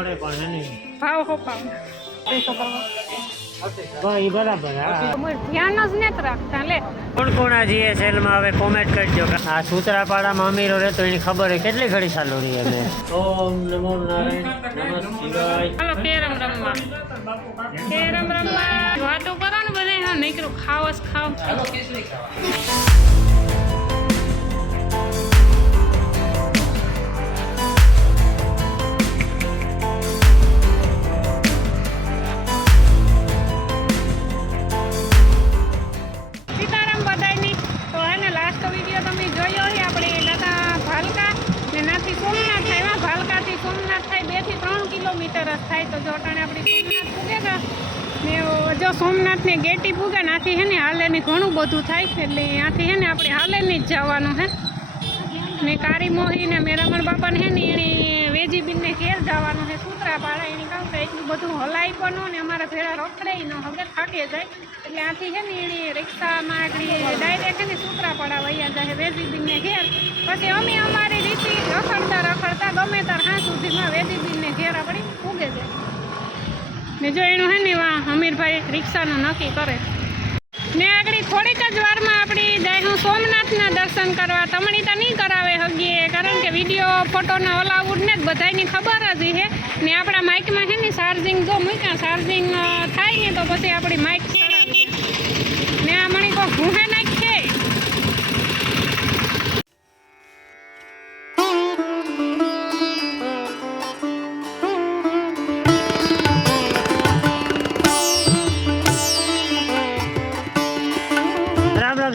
મળે પણ એની ભાવ હોપાવ ભાઈ બરાબર. ધ્યાન જ નથી રાખતા. લે કોણ કોણ આ જીએ સેલમાં હવે કોમેન્ટ કરજો. આ સૂત્રાપાડામાં અમીરો રહેતો એની ખબર હોય કેટલી ઘડી ચાલુ રહી અમે. ઓમ નમો નારાયણ નમઃ શિવાય. ચાલો કેરમ રમવા. કેરમ રમવા વાતો કરો ને બધે. હા નીકળું ખાવ જ ખાવ. કિલોમીટર જ થાય તો જો અટાણે આપણી સોમનાથ પૂગેગા ને જો સોમનાથને ગેટી પૂગે ને આથી હે ને હાલેની ઘણું બધું થાય એટલે આથી હે ને આપણે હાલેની જ જવાનું હે ને કારી મોહી ને મેરામણ બાપાને હે ને એને વેજીબીનને ઘેર જવાનું છે સૂત્રાપાડા. એની કામ તો એટલું બધું હલાઈ પણ ને અમારા ભેળા રખડે ન હવે થાકે જાય એટલે આથી હે ને એને રિક્ષામાં આગળ ડાયરેક્ટ હે ને સૂત્રાપાડા વૈયા જાય વેજીબીનને ઘેર. પછી અમે અમારી રીતે રખડતા રખડતા ગમે તાર હા સુધીમાં વેજીબીનને ઘેર આપણે પૂગે જાય ને જો એનું હે ને અમીરભાઈ રિક્ષાનું નક્કી કરે ને આગળ થોડીક જ વારમાં આપણી જાય હું સોમનાથના દર્શન કરવા. તમણી તો નહીં કરાવે હગીએ કારણ કે વિડીયો ફોટોના અલાઉડ ને જ બધાની ખબર જ છે ને આપણા માઇકમાં છે ને ચાર્જિંગ જો મૂક્યા ચાર્જિંગ થાય ને તો પછી આપણી માઇક ચડાવીએ ને આ મણી કોઈ ઘૂંહે નાખીએ.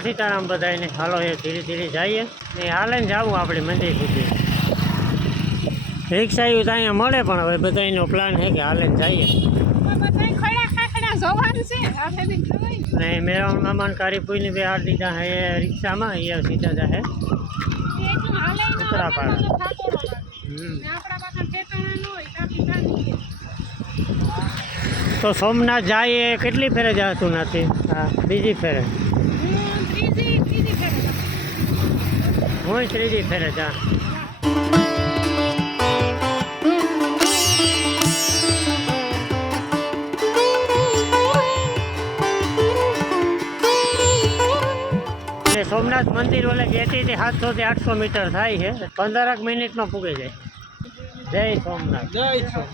સીતારામ બધાને. હાલો એ ધીરે ધીરે જઈએ ને હાલે ને જવું આપણે મંદિર સુધી. રિક્ષા એવું તો અહીંયા મળે પણ હવે બધાનો પ્લાન છે કે હાલે ને જઈએ ને મેરા મામાન કારીપુરની બે હાર લીધા હે રિક્ષામાં. એ સીધા જાય ઉત્તરાપાડા. તો સોમનાથ જાય કેટલી ફેરે જતું નથી? હા બીજી ફેરે. હું ત્રીજી ફેરે જા. સોમનાથ મંદિર ઓલે ગેટીથી 700 થી 800 મીટર થાય છે. 15 મિનિટમાં પૂગે જાય. જય સોમનાથ. જય સોમનાથ.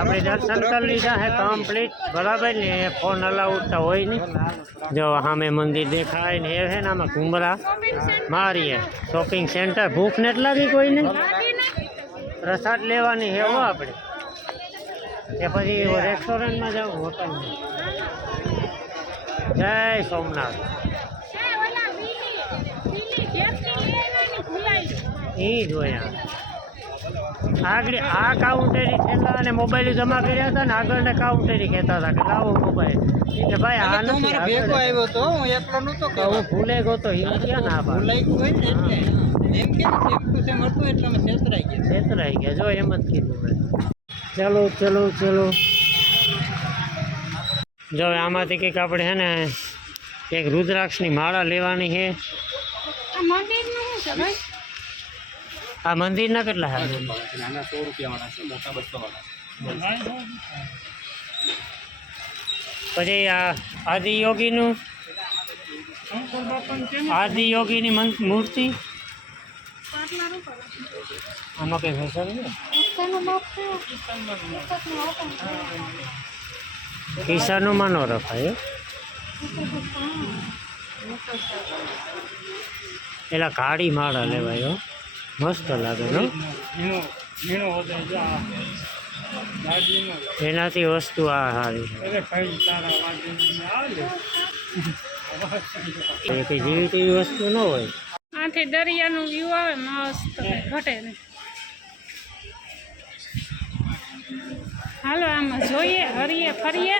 આપણે દર્શન કરી લીધા હે કમ્પ્લીટ બરાબર ને. ફોન અલાઉડ તો હોય નહીં. જો સામે મંદિર દેખાય ને એ છે ને આમાં ઘુમરા મારીએ શોપિંગ સેન્ટર. ભૂખ નથી લાગી કોઈને? પ્રસાદ લેવાની છે હો આપણે કે પછી રેસ્ટોરન્ટમાં જાઉં હોટલમાં? જય સોમનાથ. એ જ હોય આગળ આ કાઉન્ટરી થયેલા અને મોબાઈલ જમા કર્યા હતા ને આગળને કાઉન્ટરી કહેતા હતા કે લાવો મોબાઈલ. કે ભાઈ આ નથી ભેગો આવ્યો તો હું એકલો નતો કે હું ભૂલે ગયો તો એ ક્યાં ના ભૂલાઈ ગયો એટલે એમ કે સેમ હતું એટલે અમે છેતરાઈ ગયા. જો એમ જ કીધું. ચલો ચલો ચલો. જો આમાંથી કંઈક આપણે છે ને એક રુદ્રાક્ષની માળા લેવાની છે. આ મંદિરના કેટલા છે? નાના 100 રૂપિયાવાળા છે, મોટા 200 પછી આ આદિયોગીની મૂર્તિ. આમાં કઈ ફેસર કિસાનો માનો રખાય. એલા કાળી માળા લેવાય મસ્ત લાગે. એનાથી વસ્તુ આ સારી છે એ કંઈ જેવી તેવી વસ્તુ ન હોય. આથી દરિયાનું વ્યૂ આવે મસ્ત ઘટે નહીં. હાલો આમાં જોઈએ, હરીએ ફરીએ.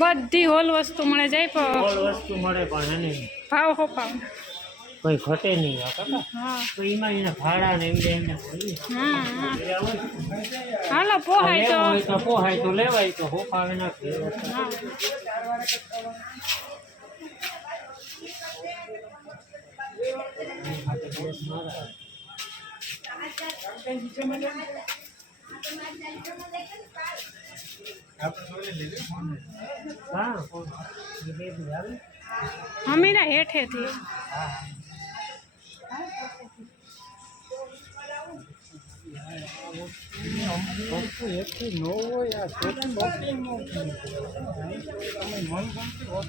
બધી હોલ વસ્તુ મળે જાય પણ ઓલ વસ્તુ મળે પણ એને ભાવ હોપાવ. કોઈ ઘટે નહીં કાકા. હા તો એમાં એના ભાડા ને એમને હા હાલો પોહાય તો તો પોહાય તો લેવાય તો હોપાવે નાખે. હા. અમીરા હેઠેથી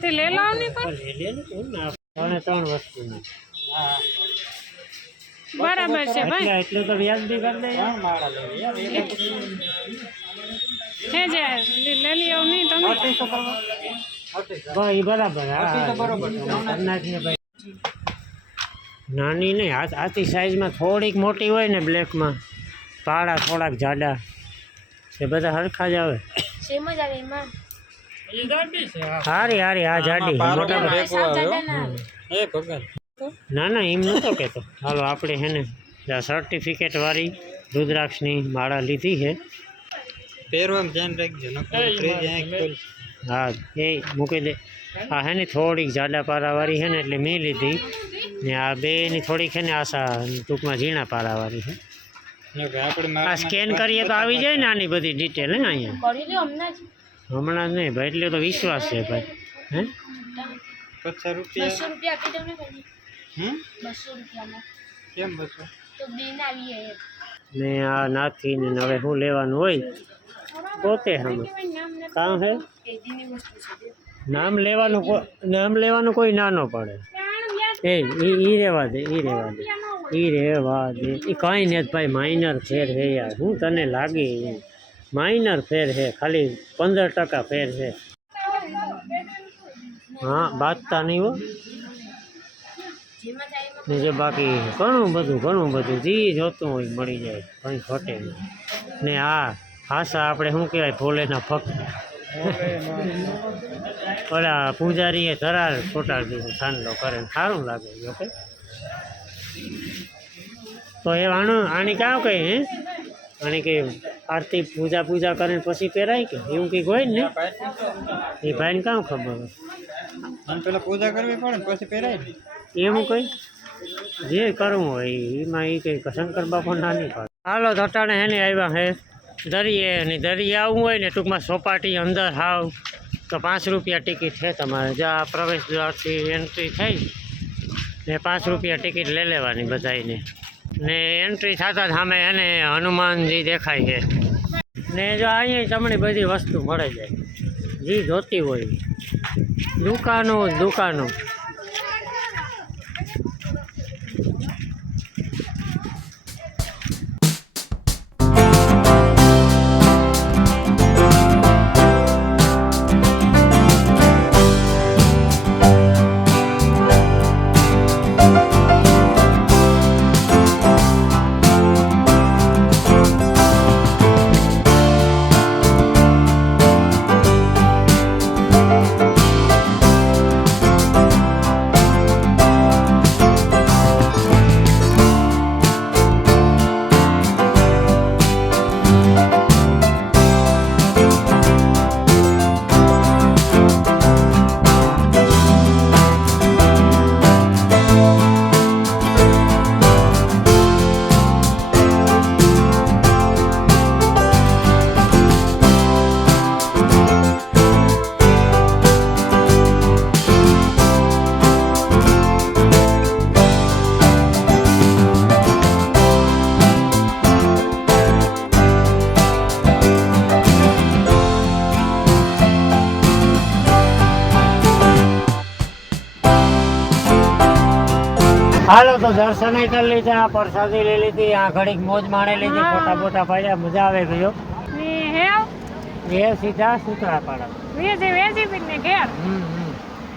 તે લે લાવ નહીં પણ 3 વસ્તુ બરાબર છે ભાઈ. એટલું તો વ્યાજબી કરી દે. હે જે લે લઈ આવ નહીં તમે. ભાઈ બરાબર. નાની નહીં, આથી સાઈઝમાં થોડીક મોટી હોય ને બ્લેકમાં, પાડા થોડાક જાડા, એ બધા હરખા જ આવે. હારી હારી આ જાડી મોટા. ના ના એમ નહોતો કહેતો. હાલો આપણે હે ને સર્ટિફિકેટ વાળી રુદ્રાક્ષની માળા લીધી છે. હા એ મૂકી દે. આ હે ને થોડીક જાડા પારાવાળી છે ને એટલે મેં લીધી ને આ બેની થોડીક છે ને આશા ટૂંકમાં ઝીણા પારાવાળી છે. આ સ્કેન કરીએ તો આવી જાય ને આની બધી ડિટેલ હે અહીંયા. હમણાં જ નહીં ભાઈ, એટલે તો વિશ્વાસ છે ભાઈ. હે 200 ને આ નાથી ને હવે શું લેવાનું હોય પોતે હમ કામ હે. નામ લેવાનું કોઈ ના ન પડે. ઈ રેવા દે એ કાંઈ નથી ભાઈ. માઇનર ફેર હે યાર, હું તને લાગે માઇનર ફેર હે, ખાલી 15% ફેર છે. હા બાજતા નહીં હો. ને જે બાકી ઘણું બધું જે જોતું હોય મળી જાય, કંઈ ઘટે નહીં. ને આ આશા આપણે શું કહેવાય ભોલેના ભક્ત. ઓલા પૂજારીએ ધરાર છોટાડી દીધું સાંડલો કરે, સારું લાગે. ઓકે તો એ આની કામ કઈ હે આની કે આરતી પૂજા કરીને પછી પહેરાય કે એવું કંઈક હોય ને. એ ભાઈને કામ ખબર હોય. પેલા પૂજા કરવી પડે ને પછી પહેરાય ને એવું કંઈ જે કરવું હોય એમાં એ કંઈક શંકર બાપા ના નહીં પાડે. હાલો ધટાણે હેને આવ્યા હે દરિયે આવવું હોય ને ટૂંકમાં સોપાટી અંદર હાવ તો 5 રૂપિયા ટિકિટ છે તમારે. જ્યાં પ્રવેશ દ્વારથી એન્ટ્રી થઈ ને 5 રૂપિયા ટિકિટ લઈ લેવાની બધાને. ને એન્ટ્રી થતાં સામે એને હનુમાનજી દેખાય છે. ને જો અહીંયા તમને બધી વસ્તુ મળે જાય જે જોતી હોય. દુકાનો તો દર્શન કરી લીધા, પ્રસાદી લઈ લીધી, આ ઘડીક મોજ માણી લીધી, હા. ફોટા બોટા પાડ્યા, મજા આવે ગયો. ને હેવ એ સીધા સૂત્રાપાડા. વેજી ને ઘેર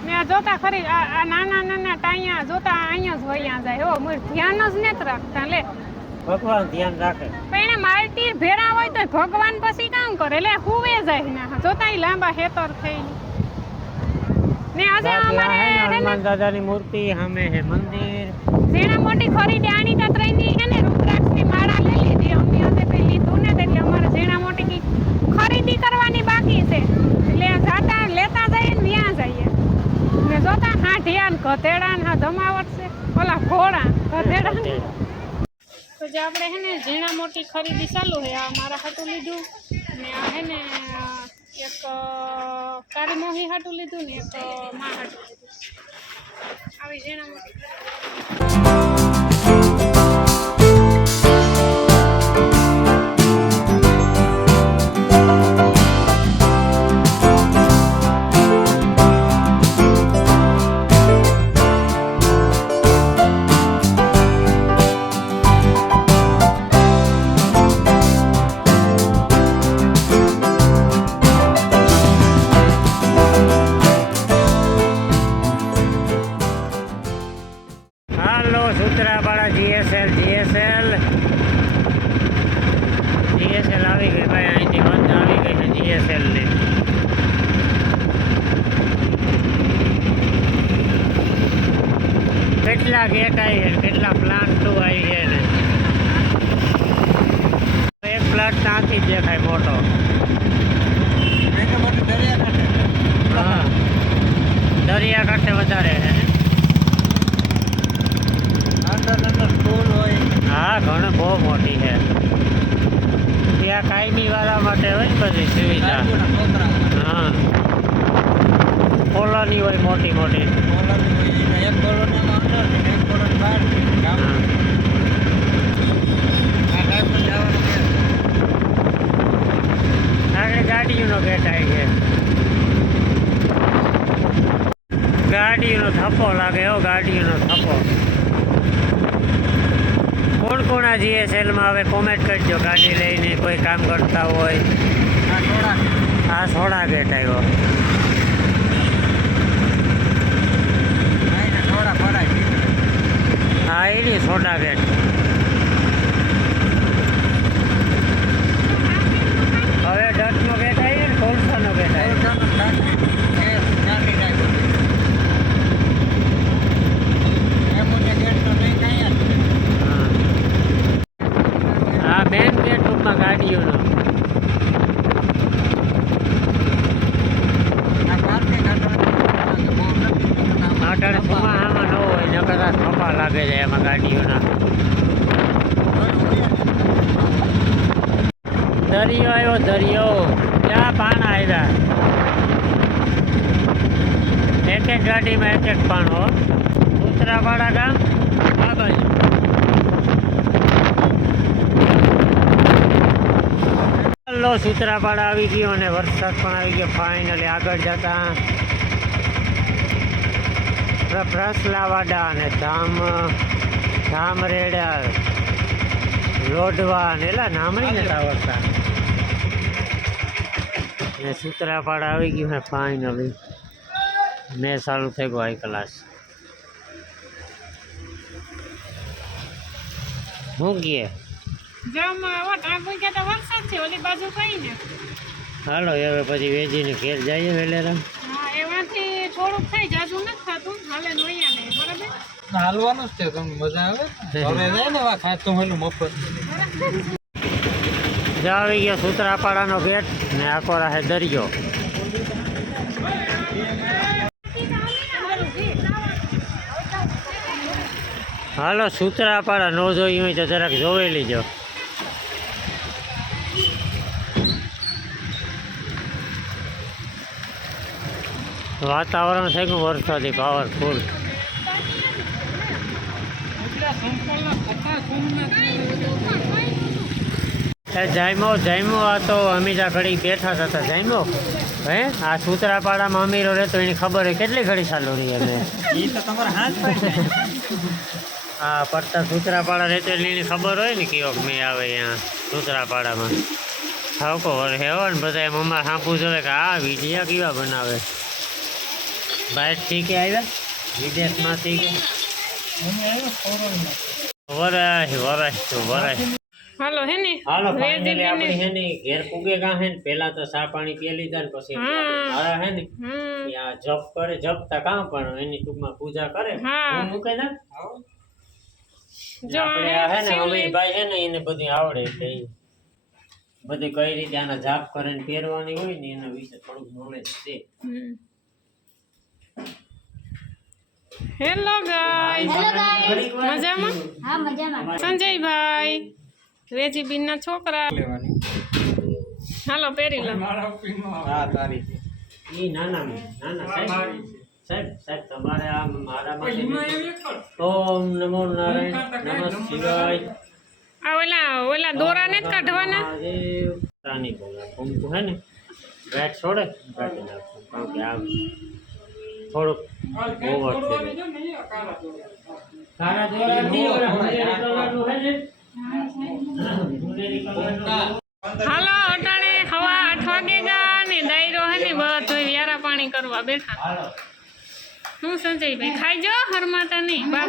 ને આ જોતા ખરી આ નાના નાના ટાયા જોતા અહીંયા જ વયા જાય હો મોર ધ્યાન જ નથી રાખતા લે ભગવાન ધ્યાન રાખે. પણ એને માલતી ભેરા હોય તો ભગવાન પછી કામ કરે લે હુવે જાય ને જોતા ઈ લાંબા હેતર થઈ ને આજે બાકી આ અમારે હે ને હે ને હનુમાન દાદાની મૂર્તિ સામે હે મંદિર. ઝીણા મોટી ખરીદી આની તા ત્રણની હે ને રુદ્રાક્ષની માળા લઈ લીધી અમે આજે કઈ લીધું ને એટલે અમારે ઝીણા મોટી કી ખરીદી કરવાની બાકી છે એટલે જાતા લેતા જઈએ ને વ્યાં જઈએ ને જોતા હાંઢિયા ને ગધેડા ને આ જમાવટ છે ઓલા ઘોડા ગધેડા ને તો જે આપણે હે ને ઝીણા મોટી ખરીદી ચાલુ છે આ મારા હાટું લીધું ને આ હે ને એક કાળી મોહી હાટું લીધું ને એક મા હાટું લીધું આવી ઝીણા મોટી હાલો સૂત્રાપાડા જીએસએલ આવી ગઈ ભાઈ, અહીંથી હદ આવી ગઈ છે જીએસએલ ની. કેટલા ગેટ આવી છે, કેટલા પ્લાન્ટ આવી છે ને એક પ્લાન્ટ ત્યાંથી જ દેખાય મોટો. હા દરિયા કાંઠે વધારે છે ને. હા ઘણું બહુ મોટી છે ત્યાં કાયમી વાળા માટે હોય ને બધી સુવિધા. હા કોલોની હોય મોટી મોટી. હા. આગળ ગાડીઓનો ગેટ આવી છે. ગાડીઓનો થપ્પો લાગે હો, ગાડીઓનો થપ્પો. કોણ કોણ આ જીએસએલમાં હવે કોમેન્ટ કરજો, ગાડી લઈને કોઈ કામ કરતા હોય. આ સોડા ગેટ આવ્યો. હા એની સોડા ગેટ. હવે ડચનો ગેટ આવી ને કોલસાનો ગેટ આવ્યો. હા મેન ગેટ ટૂંકમાં ગાડીઓનો. અટાણે ચોમાસામાં ન હોય ને કદાચ થપ્પા લાગે છે એમાં ગાડીઓના. દરિયો આવ્યો દરિયો, ક્યાં પાણા આવ્યા. એક એક ગાડીમાં એક એક પાણો. સૂત્રાપાડા ગામ આ બાજુ. ચાલો સૂત્રાપાડા આવી ગયો અને વરસાદ પણ આવી ગયો ફાઇનલી. આગળ જતા પ્રસલાવાડા અને ધામરેડા લોઢવા ને એલા નામણી નથી આવડતા. ને સૂત્રાપાડા આવી ગયું હે ફાઇનલી. મેં ચાલુ થઈ ગયો હાઈ ક્લાસ. હું ગયે હાલો હવે પછી વેજીને ઘેર જઈએ વેલેરા. એમાંથી થોડુંક થઈ જાજુ નથી થતું હાલે નોયા નહીં બરાબર હાલવાનું જ છે, તમને મજા આવે હવે જાય ને ખાતું હોય મફત. આવી ગયો સૂત્રાપાડાનો ગેટ ને આખો રાહે દરિયો. હાલો સૂત્રાપાડા ન જોઈ હોય તો જરાક જોઈ લીજો. વાતાવરણ થઈ ગયું વરસાદી પાવરફુલ. જામ્યો આ તો અમીરા ઘડી બેઠા હતા. જામ્યો હે આ સૂત્રાપાડામાં અમીરો રહેતો એની ખબર હોય કેટલી ઘડી ચાલુ રહી અમે. એ તો તમારા હાથ પર આ પડતા સૂત્રાપાડા રહેતે એની ખબર હોય ને કયો મેં આવે અહીંયા સૂત્રાપાડામાં હાવકો હેવો ને બધા મમ્મા સાંભળવું જોઈએ કે આ વિડીયા કેવા બનાવે બહારથી કે આવ્યા વિદેશમાંથી કે વરાય હાલો હે ને હાલો ફાઇનલી આપણી હે ને ઘેર પૂગે ગા હે ને પહેલા તો ચા પાણી પી લીધા ને પછી મારા હે ને ત્યાં જપ કરે જપતા કામ પણ એની ટૂંકમાં પૂજા કરે હું મૂકે દે જો આપણે આ હે ને અમીરભાઈ હે ને એને બધી આવડે એટલે બધી કઈ રીતે આના જાપ કરે ને પહેરવાની હોય ને એના વિશે થોડુંક નોલેજ છે. હેલો ગાઈસ મજામાં? હા મજામાં. સંજયભાઈ રેજીબીન ના છોકરા હાલો પહેરી લો. હા તારી ઈ નાના સાહેબ તમારે આ મારા માટે ઓમ નમો નારાયણ નમઃ શિવાય આ ઓલા દોરા ને જ કાઢવાના રાની બોલા કુંકુ હે ને બેટ છોડે કાઢી નાખું કારણ કે આ થોડુંક ઓવર થઈ કાળા દોરા ની ઓલા હુંડેરી કલરનું હે ને હુંડેરી કલરનું હાલો અટાણે હવા 8 વાગે ગા ને દાયરો હે ને બધો વ્યારા પાણી કરવા બેઠા. હાલો હું સંજયભાઈ ખાઈ જો હરમાતા નહીં બાપ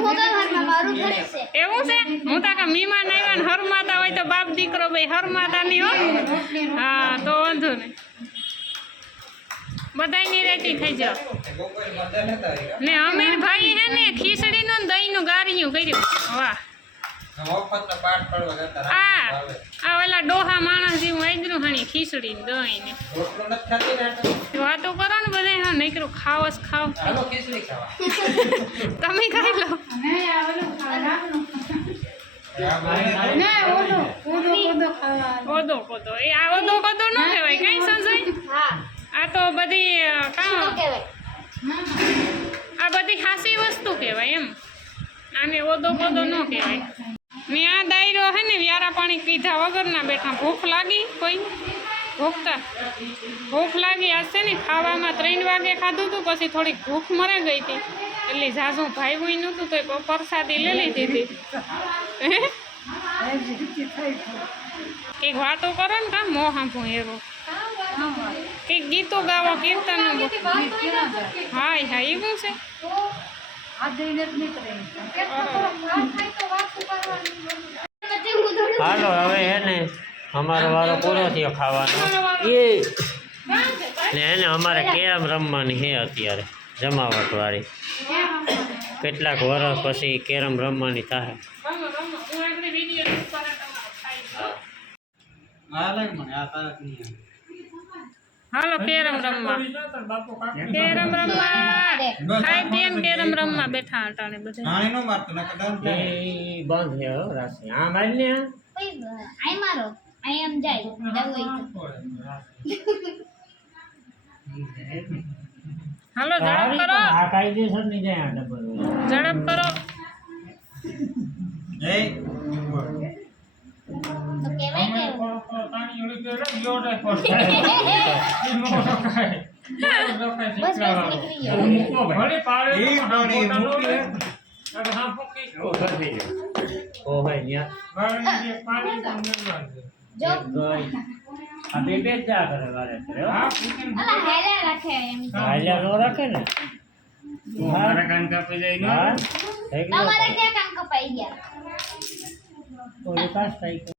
મારું ઘરે છે. એવું છે હું તો મહેમાન આવ્યા ને હરમાતા હોય તો બાપ દીકરો ભાઈ હરમાતા નહીં હો. હા તો વાંધો નહીં બધાયની રેતી થઈ જાવ ને અમીર ભાઈ હે ને ખીચડીનું ને દહીંનું ગારિયું કર્યું. વાહ આ ઓલા ડોહા માણસ જેવું આદરું હણી ખીચડી ને દહીં ને વાતો કરો ને બધા હા નીકળું ખાવ જ ખાવ તમે ખાઈ લો. ઓદો કોદો એ આ ઓદો કોદો ન કહેવાય કઈ સંજય. હા આ તો બધી કામ કહેવાય. આ બધી ખાસી વસ્તુ કહેવાય એમ આને ઓદો કોદો ન કહેવાય. ને આ દાયરો હે ને વ્યારા પાણી પીધા વગરના બેઠા. ભૂખ લાગી કોઈ ભૂખ લાગી આજ છે ને ખાવામાં 3 વાગે ખાધું હતું પછી થોડીક ભૂખ મરે ગઈ હતી એટલે ઝાઝું ભાઈ નહોતું તો પ્રસાદી લઈ લીધી હતી. કંઈક વાતો કરો ને કામ મોં સાંભું એરો કંઈક ગીતો ગાવો કીર્તન હા હા એવું છે. હાલો હવે હે ને અમારો વારો પૂરો થયો ખાવાનો એ ને હે ને અમારે કેરમ રમવાની છે અત્યારે જમાવટ વાળી કેટલાક વર્ષ પછી કેરમ રમવાની થાય. હાલો કેરમ રમવા ખાઈ પીને કેરમ રમવા બેઠા અટાણે બધા. એ બંધ છે હો રાશિ આ મારી ને આઈ મારો આઈ એમ જાય જવું હાલો ઝડપ કરો આ કાયદેસર ની જાય આ ડબલ ઝડપ કરો. તો કહેવાય કે બસ નીકળી ગયો. ઓ ભાઈ જો આ બે જા કરે વારે કરે હો. અલા હેરા રાખે એમ હાલ્યા નો રાખે ને મારા કાન કાપી જાય ને તમારે ક્યાં કામ કપાઈ ગયા તો વિકાસ થાય